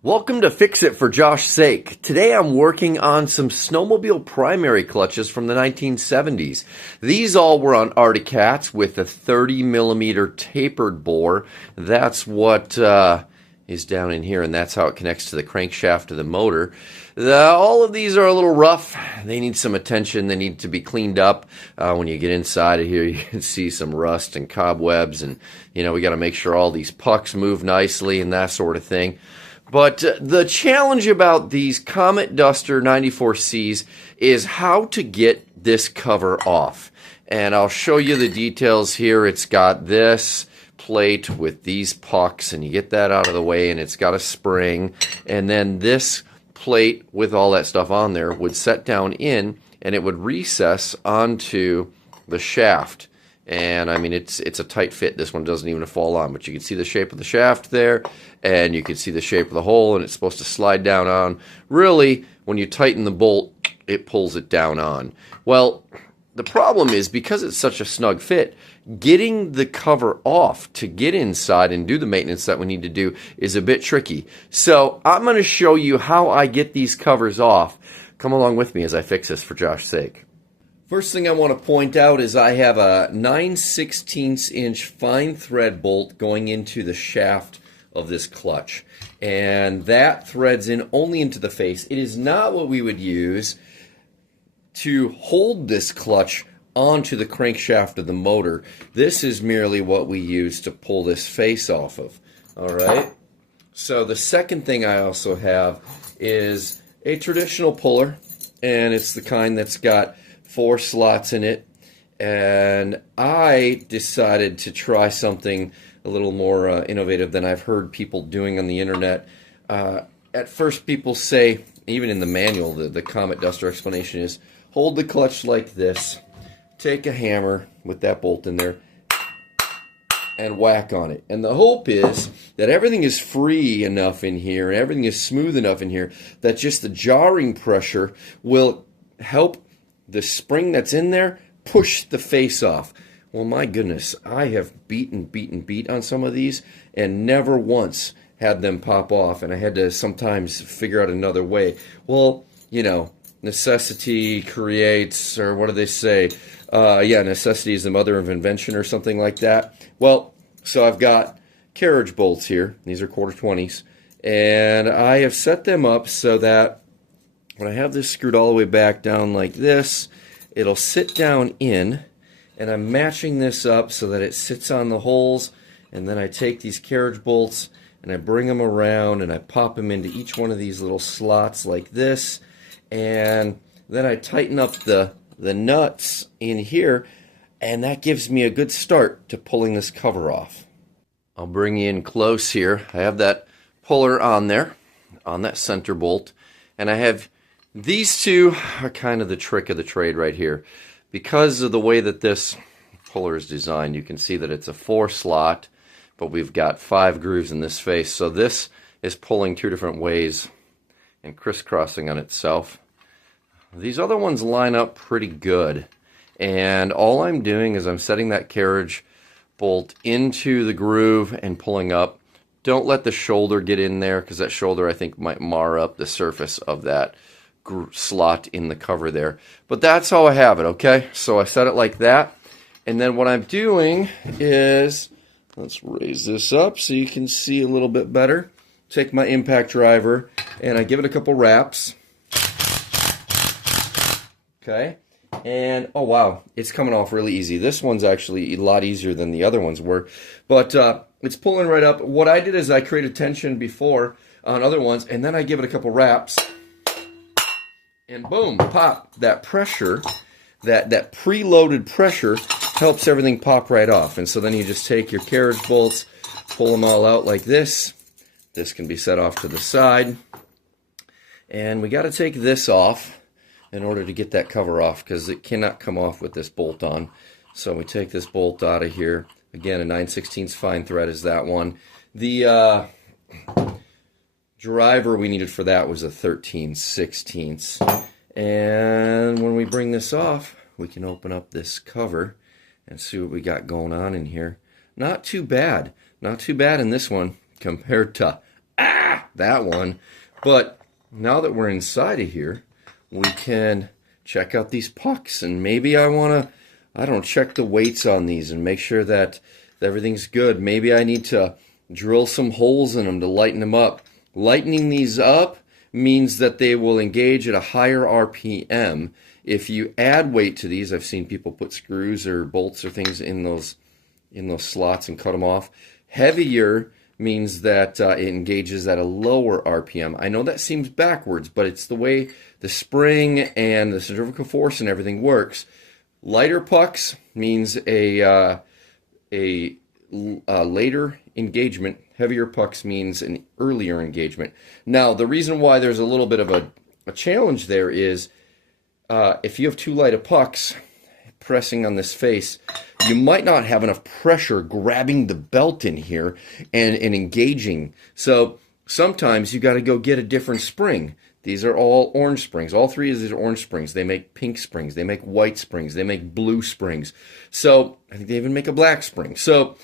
Welcome to Fix It for Josh's sake. Today I'm working on some Snowmobile primary clutches from the 1970s. These all were on Arctic Cats with a 30mm tapered bore. That's what is down in here, and that's how it connects to the crankshaft of the motor. All of these are a little rough. They need some attention. They need to be cleaned up. When you get inside of here, you can see some rust and cobwebs, and we got to make sure all these pucks move nicely and that sort of thing. But the challenge about these Comet Duster 94Cs is how to get this cover off. And I'll show you the details here. It's got this plate with these pucks, and you get that out of the way, and it's got a spring. And then this plate with all that stuff on there would set down in, and it would recess onto the shaft. And I mean, it's a tight fit. This one doesn't even fall on, but you can see the shape of the shaft there, and you can see the shape of the hole, and it's supposed to slide down on. Really, when you tighten the bolt, it pulls it down on. Well, the problem is, because it's such a snug fit, getting the cover off to get inside and do the maintenance that we need to do is a bit tricky. So I'm going to show you how I get these covers off. Come along with me as I fix this for Josh's sake. First thing I want to point out is I have a 9/16" fine thread bolt going into the shaft of this clutch. And that threads in only into the face. It is not what we would use to hold this clutch onto the crankshaft of the motor. This is merely what we use to pull this face off of. Alright? So the second thing I also have is a traditional puller. And it's the kind that's got 4 slots in it, and I decided to try something a little more innovative than I've heard people doing on the internet. At first, people say, even in the manual, the Comet Duster explanation is, hold the clutch like this, take a hammer with that bolt in there, and whack on it. And the hope is that everything is free enough in here, and everything is smooth enough in here, that just the jarring pressure will help the spring that's in there push the face off. Well, my goodness, I have beat on some of these and never once had them pop off, and I had to sometimes figure out another way. Well, necessity creates, or what do they say? Necessity is the mother of invention, or something like that. Well, so I've got carriage bolts here. These are 1/4-20s, and I have set them up so that when I have this screwed all the way back down like this, it'll sit down in, and I'm matching this up so that it sits on the holes, and then I take these carriage bolts and I bring them around and I pop them into each one of these little slots like this, and then I tighten up the nuts in here, and that gives me a good start to pulling this cover off. I'll bring you in close here. I have that puller on there, on that center bolt, and I have these two are kind of the trick of the trade right here. Because of the way that this puller is designed, you can see that it's a 4 slot, but we've got 5 grooves in this face. So this is pulling 2 different ways and crisscrossing on itself. These other ones line up pretty good. And all I'm doing is I'm setting that carriage bolt into the groove and pulling up. Don't let the shoulder get in there, because that shoulder, I think, might mar up the surface of that slot in the cover there. But that's how I have it, okay? So I set it like that, and then what I'm doing is, let's raise this up so you can see a little bit better. Take my impact driver and I give it a couple wraps. Okay, and oh wow, it's coming off really easy. This one's actually a lot easier than the other ones were, but it's pulling right up. What I did is I created tension before on other ones, and then I give it a couple wraps, and boom, pop. That pressure, that preloaded pressure helps everything pop right off. And so then you just take your carriage bolts, pull them all out like this. This can be set off to the side. And we got to take this off in order to get that cover off, because it cannot come off with this bolt on. So we take this bolt out of here. Again, a 9/16 fine thread is that one. The driver we needed for that was a 13/16. And when we bring this off, we can open up this cover and see what we got going on in here. Not too bad. Not too bad in this one compared to that one. But now that we're inside of here, we can check out these pucks, and maybe I want to, I don't know, check the weights on these and make sure that everything's good. Maybe I need to drill some holes in them to lighten them up. Lightening these up means that they will engage at a higher RPM. If you add weight to these, I've seen people put screws or bolts or things in those slots and cut them off. Heavier means that it engages at a lower RPM. I know that seems backwards, but it's the way the spring and the centrifugal force and everything works. Lighter pucks means a later engagement. Heavier pucks means an earlier engagement. Now, the reason why there's a little bit of a challenge there is if you have too light of pucks pressing on this face, you might not have enough pressure grabbing the belt in here and engaging. So sometimes you got to go get a different spring. These are all orange springs. All three of these are orange springs. They make pink springs. They make white springs. They make blue springs. So I think they even make a black spring. So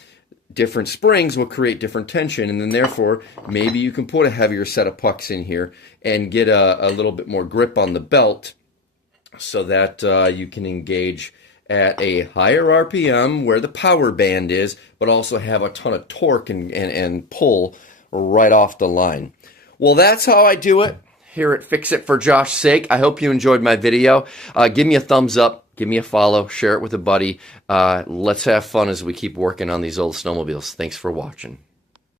different springs will create different tension, and then therefore maybe you can put a heavier set of pucks in here and get a little bit more grip on the belt so that you can engage at a higher RPM where the power band is, but also have a ton of torque and pull right off the line. Well, that's how I do it here at Fix It for Josh's sake. I hope you enjoyed my video. Give me a thumbs up, give me a follow, share it with a buddy. Let's have fun as we keep working on these old snowmobiles. Thanks for watching.